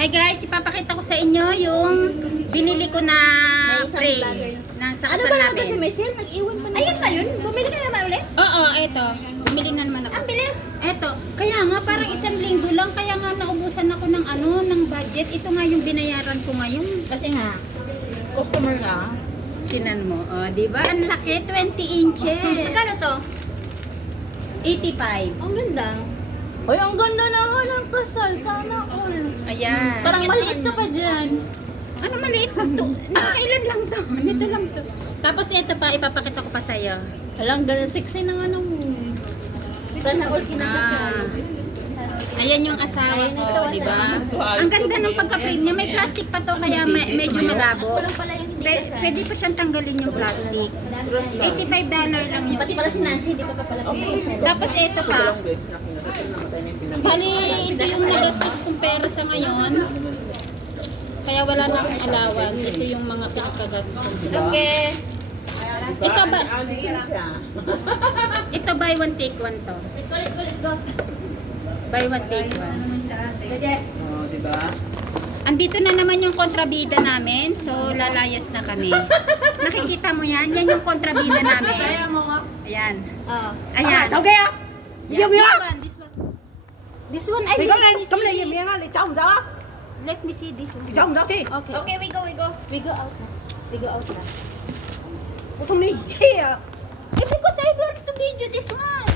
Hi guys, ipapakita ko sa inyo yung binili ko na tray sa kasal namin. Si Michelle, nag-iwan pa na. Ayun pa yun? Bumili ka na naman ulit? Oo, eto. Bumili na naman ako. Ang bilis! Eto, kaya nga parang isang linggo lang, kaya nga naubusan ako ng ng budget. Ito nga yung binayaran ko ngayon. Kasi nga, customer ka. Tinan mo, di ba? Ang laki, 20 inches. Magkano to? 85. Ang ganda. Ay, ang ganda naman ang kasal. Sana all. Ayan. Parang maliit ka pa dyan. Ano maliit? Nakailan lang to. Ito lang to. Tapos ito pa, ipapakita ko pa sa'yo. Alang ganda, sexy ng ano mo. Sana all kinakasal. Ayan yung asawa ko, di ba? Ang ganda ng pagka-frame niya. May plastic pa to, kaya medyo malabo. Pwede pa siyang tanggalin yung plastic. $85 lang yung Pati pala si Nancy, dito pa pala. Tapos ito pa. Bali, ito yung nagastos kong pera sa ngayon. Kaya wala na akong allowance. Ito yung mga pinagkagastos. Okay. Ito buy one take one to. Let's go. Buy one take one. Oh, di ba? Andito na naman yung kontrabida namin. So, lalayas na kami. Nakikita mo yan? Yan yung kontrabida namin. Ayan. Oh. Ayan. Sao kìa? Yeah, Yêu this yêu. one, this one. This one, I Thì will có này, let me tấm này see im this. miệng á, lấy chồng đó. Let me see this one. Lấy chồng đó chị. Okay. Okay, we go. We go out na. We go out na. Ủa tấm này gì à? Because I want to video this one.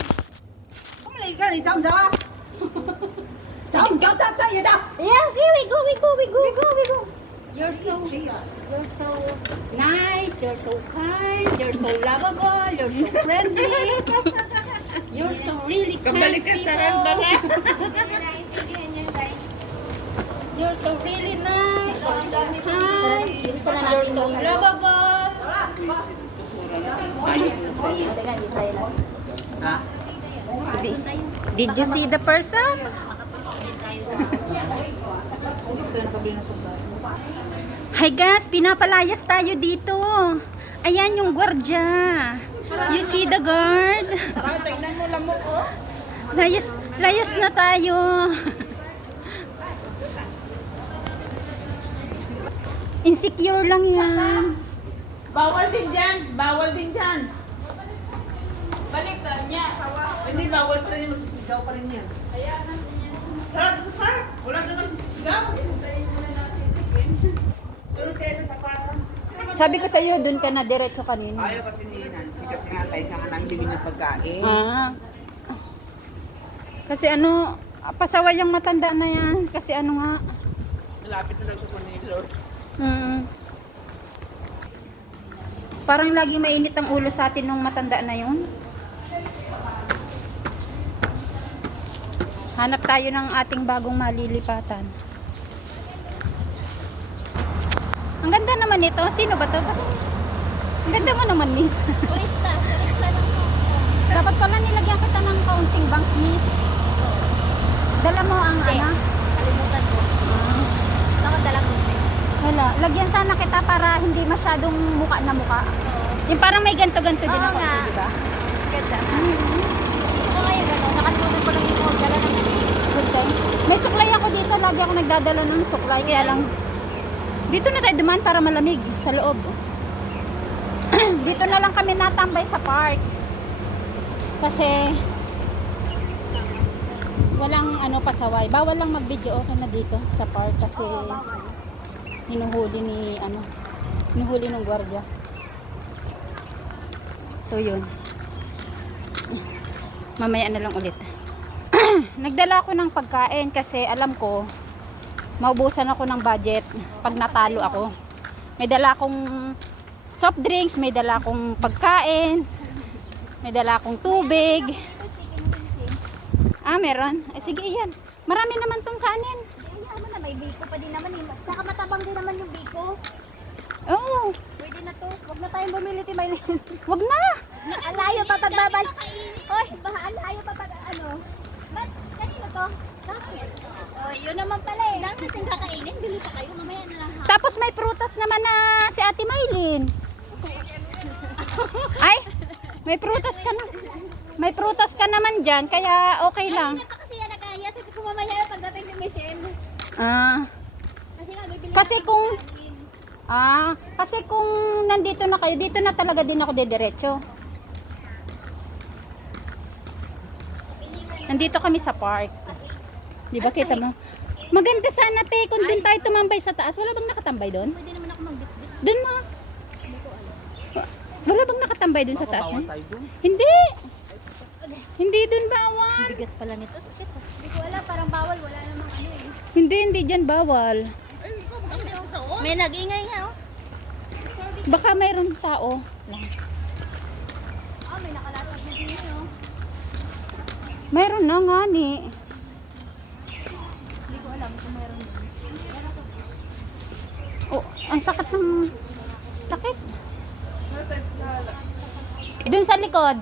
Tấm này cái lấy chồng đó. Chồng vậy đâu? Yeah, okay, we go. You're so nice, you're so kind, you're so lovable, you're so friendly. You're so really kind people. You're so really nice, you're so kind, you're so lovable. Hả? Did you see the person? Hi guys, pinapalayas tayo dito. Ayan yung gwardya. You see the guard? Tingnan mo lamok oh. Layas na tayo. Insecure lang yan. Bawal din dyan. Baliktad niya. Hindi, bawal pa rin. Magsisigaw pa rin yan. Tara, sir. Wala naman sisigaw. Sunod kayo sa kwarto. Sabi ko sa iyo, dun ka na diretso kanina. Ayaw kasi ni Nancy kasi nga tayo ka nang bibili ng pagkain. Kasi pasaway yung matanda na yan. Kasi nga. Malapit na daw sa Manilo. Parang lagi mainit ang ulo sa atin nung matanda na yun. Hanap tayo ng ating bagong malilipatan. Ang ganda naman ito. Sino ba to? Ang ganda mo naman, miss. Turista lang. Dapat pala nilagyan kita ng counting bank, miss. Dala mo ang Kalimutan ko. Nakadala ko. Wala. Lagyan sana kita para hindi masyadong muka na muka. Yung parang may ganto-ganto din Oo ako, nga. di ba? Ganda. Oo nga yung gano'n. Nakatulog ko lang yung dala ng Good time. May suklay ako dito. Lagi ako nagdadala ng suklay. Kaya lang, dito na tayo dumaan para malamig sa loob. Dito na lang kami natambay sa park. Kasi, walang pasaway. Bawal lang mag-video okay na dito sa park kasi hinuhuli hinuhuli ng gwardiya. So, yun. Mamaya na lang ulit. Nagdala ako ng pagkain kasi alam ko maubusan ako ng budget pag natalo ako. May dala akong soft drinks, may dala akong pagkain, may dala akong tubig. Meron? Sige, yan. Marami naman tong kanin. May biko pa din naman. Saka matabang din naman yung biko. Oo. Pwede na to. Huwag na tayong bumili, Timaylin. Wag na. Alayo pa pagbabal. Oy, baka alayo pa pag Ba't kanino to? Bakit? Oh, yun naman pala eh. Dami natin kakainin. Bili pa kayo. Mamaya na lang ha. Tapos may prutas naman na si Ate Maylin. Ay, may prutas ka na. May prutas ka naman dyan, kaya okay lang. Hindi pa kasi yan nagkaya. Sabi ko mamaya pagdating ni Michelle. Ah, Kasi kung nandito na kayo, dito na talaga din ako didiretso. Nandito kami sa park. Di ba kita mo? Maganda sana te, kung doon tayo tumambay sa taas. Wala bang nakatambay doon? Pwede naman ako magbitbit. Doon na. Wala bang nakatambay doon sa taas? Bawal tayo dun. Hindi. Hindi doon bawal. Bigat pala nito. Sakit. Hindi ko alam, parang bawal. Wala namang ano eh. Hindi dyan bawal. May nag-ingay nga oh. Baka mayroong tao. Ah, may nakalatag na din oh. Mayroon na nga ni. Hindi ko alam kung meron din. Oh, ang sakit ng... Sakit. Doon sa likod.